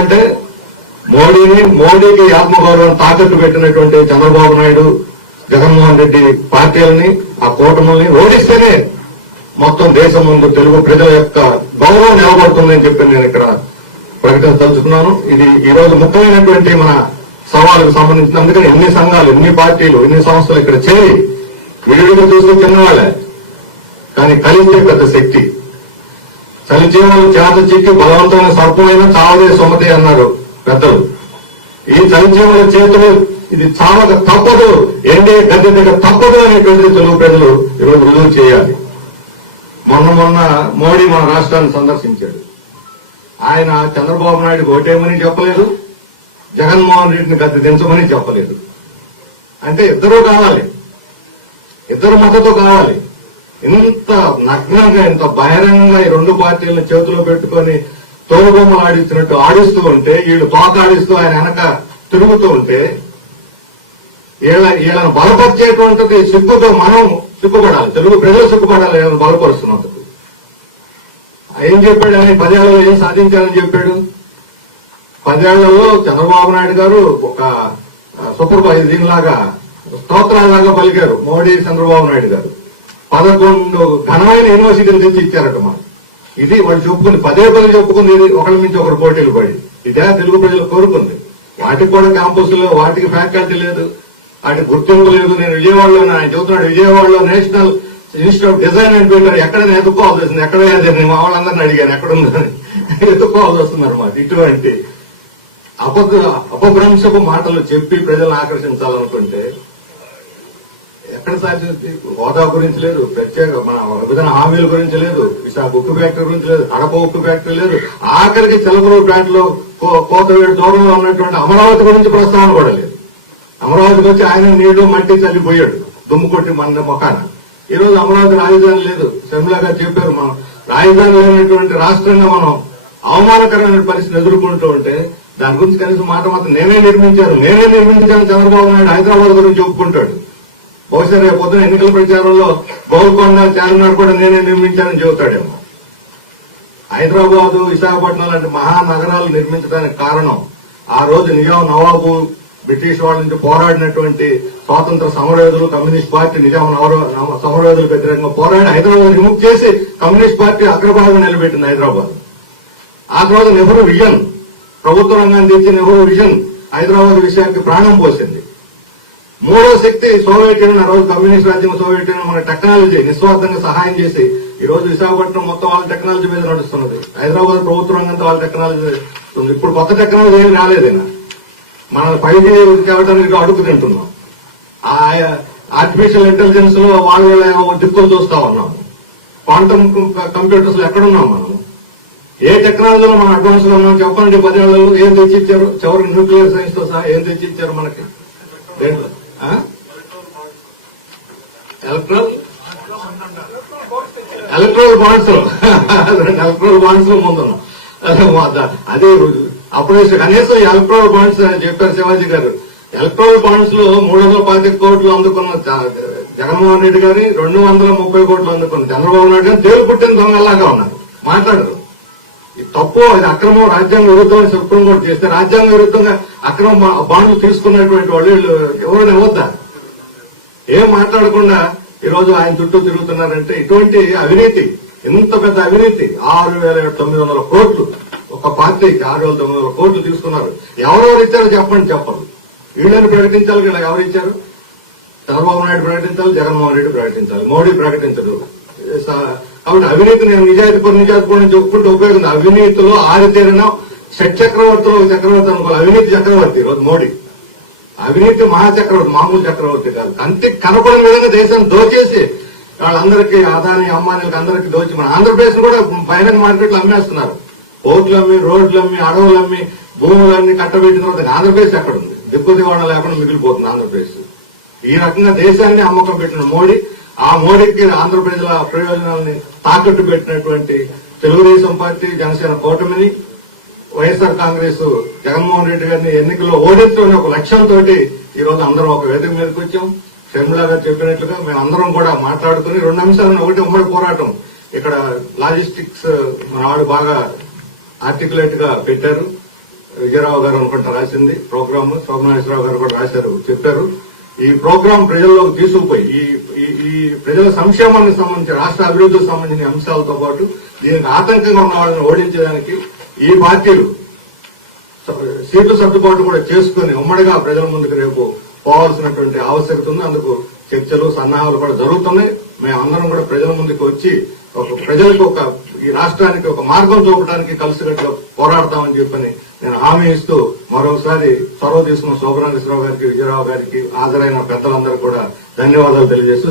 ఎందుకంటే మోడీకి ఆత్మగౌరవం తాకట్టు పెట్టినటువంటి చంద్రబాబు నాయుడు, జగన్మోహన్ రెడ్డి పార్టీలని, ఆ కూటమిని ఓడిస్తేనే మొత్తం దేశం ముందు తెలుగు ప్రజల యొక్క గౌరవం నిలబడుతుందని చెప్పి నేను ఇక్కడ ప్రకటించదలుచుకున్నాను. ఇది ఈ రోజు ముఖ్యమైనటువంటి మన సవాళ్ళకు సంబంధించిన, అందుకని ఎన్ని సంఘాలు, ఎన్ని పార్టీలు, ఎన్ని సంస్థలు ఇక్కడ చేరి విడివిడిగా చూసి చిన్నవాళ్లే, కానీ కలిస్తే పెద్ద శక్తి. చలిజీవులు చేత చిక్కి బలవంతమైన సర్పమైన చావదే సుమతి అన్నారు పెద్దలు. ఈ చలిజీవుల చేతులు ఇది చావక తప్పదు, ఎన్డీఏ గద్దె దిగ తప్పదు అనేటువంటి తెలుగు ప్రజలు ఈరోజు రుజువు చేయాలి. మొన్న మోడీ మన రాష్ట్రాన్ని సందర్శించాడు. ఆయన చంద్రబాబు నాయుడు ఓటేయమని చెప్పలేదు, జగన్మోహన్ రెడ్డిని గద్దె దించమని చెప్పలేదు. అంటే ఇద్దరూ కావాలి, ఇద్దరు మద్దతు కావాలి. ఇంత నగ్నంగా, ఇంత బహిరంగంగా ఈ రెండు పార్టీలను చేతిలో పెట్టుకుని తోలుబొమ్మలు ఆడిస్తున్నట్టు ఆడిస్తూ ఉంటే, వీళ్ళు తోకాడిస్తూ ఆయన వెనక తిరుగుతూ ఉంటే, వీళ్ళను బలపరిచేటువంటిది సిగ్గుతో మనం సిగ్గుపడాలి, తెలుగు ప్రజలు సిగ్గుపడాలి. వీళ్ళని బలపరుస్తున్నందుకు ఏం చెప్పాడు ఆయన? 10 ఏళ్లలో ఏం సాధించాలని చెప్పాడు? 10 ఏళ్లలో చంద్రబాబు నాయుడు గారు ఒక దీనిలాగా స్తోత్రాలాగా పలికారు. మోడీ, చంద్రబాబు నాయుడు గారు 11 ఘనమైన యూనివర్సిటీలు తెచ్చి ఇచ్చారట. మనం ఇది వాళ్ళు చెప్పుకుంది, పదే చెప్పుకుంది. ఇది ఒకరి నుంచి ఒకరు పోటీలు పడి, ఇదే తెలుగు ప్రజలు కోరుకుంది. వాటికి కూడా క్యాంపస్లో, వాటికి ఫ్యాకల్టీ లేదు, వాటికి గుర్తింపు లేదు. నేను విజయవాడలో, ఆయన చెబుతున్నాడు, విజయవాడలో నేషనల్ ఇన్స్టిట్యూట్ ఆఫ్ డిజైన్ అని పెట్టారు. ఎక్కడైనా ఎత్తుకోవాల్సి వస్తుంది, ఎక్కడ మా వాళ్ళందరినీ అడిగాను ఎక్కడుందని, ఎత్తుకోవాల్సి వస్తున్నారు. మాట ఇటువంటి అపభ్రంశపు మాటలు చెప్పి ప్రజలను ఆకర్షించాలనుకుంటే ఎక్కడ సాధ్యత? హోదా గురించి లేదు, ప్రత్యేక మన విభజన హామీల గురించి లేదు, విశాఖ ఉక్కు ఫ్యాక్టరీ గురించి లేదు, కడప ఉక్కు ఫ్యాక్టరీ లేదు, ఆఖరికి చిలకలూరు ప్లాంట్లో కోతవేడు దూరంలో ఉన్నటువంటి అమరావతి గురించి ప్రస్తావన కూడా లేదు. అమరావతికి వచ్చి ఆయన నీళ్లు మట్టి చల్లిపోయాడు, దుమ్ము కొట్టి మన మొఖాన. ఈ రోజు అమరావతి రాజధాని లేదు. షర్మిలా గారు చెప్పారు, మనం రాజధాని లేనటువంటి రాష్ట్రంగా మనం అవమానకరమైన పరిస్థితిని ఎదుర్కొంటూ ఉంటే దాని గురించి కనీసం మాట మాత్రం నేనే నిర్మించాను చంద్రబాబు నాయుడు హైదరాబాద్ గురించి చెప్పుకుంటాడు. బహుశా రేపు పొద్దున ఎన్నికల ప్రచారంలో గోల్కొండ, చార్మినార్ కూడా నేనే నిర్మించానని చెబుతాడేమో. హైదరాబాద్, విశాఖపట్నం లాంటి మహానగరాలు నిర్మించడానికి కారణం ఆ రోజు నిజాం నవాబు, బ్రిటిష్ వాళ్ళ నుంచి పోరాడినటువంటి స్వాతంత్ర సమరయోధులు, కమ్యూనిస్ట్ పార్టీ నిజాం సమరయోధులకు వ్యతిరేకంగా పోరాడి హైదరాబాద్ రిమూవ్ చేసి కమ్యూనిస్ట్ పార్టీ అగ్రభాగం నిలబెట్టింది హైదరాబాద్. ఆ తర్వాత నెహ్రూ విజన్, ప్రభుత్వ రంగాన్ని తెచ్చి నెహ్రూ విజన్ హైదరాబాద్ విషయానికి ప్రాణం పోసింది. మూడో శక్తి సోవియట్ యూనియన్. ఆ రోజు కమ్యూనిస్ట్ రాజ్యం సోవియట్ యూనియన్ మన టెక్నాలజీ నిస్వార్థంగా సహాయం చేసి ఈ రోజు విశాఖపట్నం మొత్తం వాళ్ళ టెక్నాలజీ మీద నడుస్తున్నది. హైదరాబాద్ ప్రభుత్వ రంగంతో వాళ్ళ టెక్నాలజీ. ఇప్పుడు కొత్త టెక్నాలజీ ఏమి రాలేదైనా, మన 5G కేవటానికి అడుగు తింటున్నాం. ఆర్టిఫిషియల్ ఇంటెలిజెన్స్ లో వాళ్ళు దిక్కులు చూస్తా ఉన్నాము. క్వాంటమ్ కంప్యూటర్స్ లో ఎక్కడున్నాం మనం? ఏ టెక్నాలజీలో మనం అడ్వాన్స్ లో ఉన్నాం చెప్పండి. 10 ఏళ్లలో ఏం తెచ్చిచ్చారు? చివరికి న్యూక్లియర్ సైన్స్ తో సహా ఏం తెచ్చిచ్చారు మనకి? ఎలక్ట్రల్ బాండ్స్ లో ముందున్నాం. అదే అప్పుడే కనీసం ఎలక్ట్రల్ బాండ్స్ చెప్పారు శివాజీ గారు. ఎలక్ట్రల్ బాండ్స్ లో 325 కోట్లు అందుకున్న జగన్మోహన్ రెడ్డి గారి 230 కోట్లు అందుకున్న చంద్రబాబు నాయుడు గారు జైలు పుట్టిన దొంగలాగా ఉన్నారు, మాట్లాడరు. తప్పు, అది అక్రమం, రాజ్యాంగ విరుద్ధం సుప్రీంకోర్టు చేస్తే రాజ్యాంగ విరుద్ధంగా అక్రమ బాండ్లు తీసుకున్నటువంటి వాళ్ళు ఎవరైనా ఇవ్వద్దా? ఏం మాట్లాడకుండా ఈరోజు ఆయన చుట్టూ తిరుగుతున్నారంటే ఇటువంటి అవినీతి, ఎంత పెద్ద అవినీతి. 6,900 కోట్లు ఒక పార్టీకి 6,900 కోట్లు తీసుకున్నారు. ఎవరెవరు ఇచ్చారో చెప్పండి, చెప్పరు. వీళ్ళని ప్రకటించాలి, వీళ్ళకి ఎవరు ఇచ్చారు? చంద్రబాబు నాయుడు ప్రకటించాలి, జగన్మోహన్ రెడ్డి ప్రకటించాలి, మోడీ ప్రకటించడు. కాబట్టి అవినీతి నేను నిజాయితీ పని చెప్పుకుంటూ ఉపయోగం. అవినీతిలో ఆరితేరిన చక్రవర్తిలో చక్రవర్తి అనుకోవాలి. అవినీతి చక్రవర్తి ఈరోజు మోడీ. అవినీతి మహాచక్రవర్తి, మామూలు చక్రవర్తి కాదు. కంటికి కనపడిన విధంగా దేశాన్ని దోచేసి వాళ్ళందరికీ, అదాని అంబానీలకు అందరికీ దోచి మన ఆంధ్రప్రదేశ్ కూడా ఫైనాన్స్ మార్కెట్లు అమ్మేస్తున్నారు. పోర్టులు అమ్మి, రోడ్లు అమ్మి, అడవులు అమ్మి, భూములన్నీ కట్టబెట్టిన తర్వాత ఆంధ్రప్రదేశ్ ఎక్కడ ఉంది? దిక్కు దివాణం లేకుండా మిగిలిపోతుంది ఆంధ్రప్రదేశ్. ఈ రకంగా దేశాన్ని అమ్మకం పెట్టిన మోడీ, ఆ మోడీకి ఆంధ్ర ప్రజల ప్రయోజనాలని తాకట్టు పెట్టినటువంటి తెలుగుదేశం పార్టీ, జనసేన కూటమిని, వైఎస్ఆర్ కాంగ్రెస్ జగన్మోహన్ రెడ్డి గారిని ఎన్నికల్లో ఓడించడం ఒక లక్ష్యంతో ఈ రోజు అందరం ఒక వేదిక మీదకి వచ్చాం. షర్మిలా గారు చెప్పినట్లుగా మేమందరం కూడా మాట్లాడుకుని 2 అంశాలను, ఒకటి ఉమ్మడి పోరాటం. ఇక్కడ లాజిస్టిక్స్ మన వాడు బాగా ఆర్టికులేట్ గా పెట్టారు. విజయరావు గారు అనుకుంటా రాసింది ప్రోగ్రామ్, శోభనాశ్వరరావు గారు కూడా రాశారు, చెప్పారు. ఈ ప్రోగ్రాం ప్రజల్లోకి తీసుకుపోయి ఈ ప్రజల సంక్షేమానికి సంబంధించి, రాష్ట్ర అభివృద్ధికి సంబంధించిన అంశాలతో పాటు దీనికి ఆతంకంగా ఉన్న వాళ్ళని ఓడించడానికి ఈ పార్టీలు సీట్ల సర్దుబాటు కూడా చేసుకుని ఉమ్మడిగా ప్రజల ముందుకు రేపు పోవాల్సినటువంటి ఆవశ్యకత ఉంది. అందుకు చర్చలు, సన్నాహాలు కూడా జరుగుతున్నాయి. మేమందరం కూడా ప్రజల ముందుకు వచ్చి ప్రజలకు ఈ రాష్ట్రానికి ఒక మార్గం చూపడానికి కలిసికట్టుగా పోరాడతామని చెప్పని నేను హామీ ఇస్తూ మరోసారి చొరవ తీసుకున్న శోభనాశ్వరరావు గారికి, విజయరావు గారికి, హాజరైన పెద్దలందరూ కూడా ధన్యవాదాలు తెలియజేస్తూ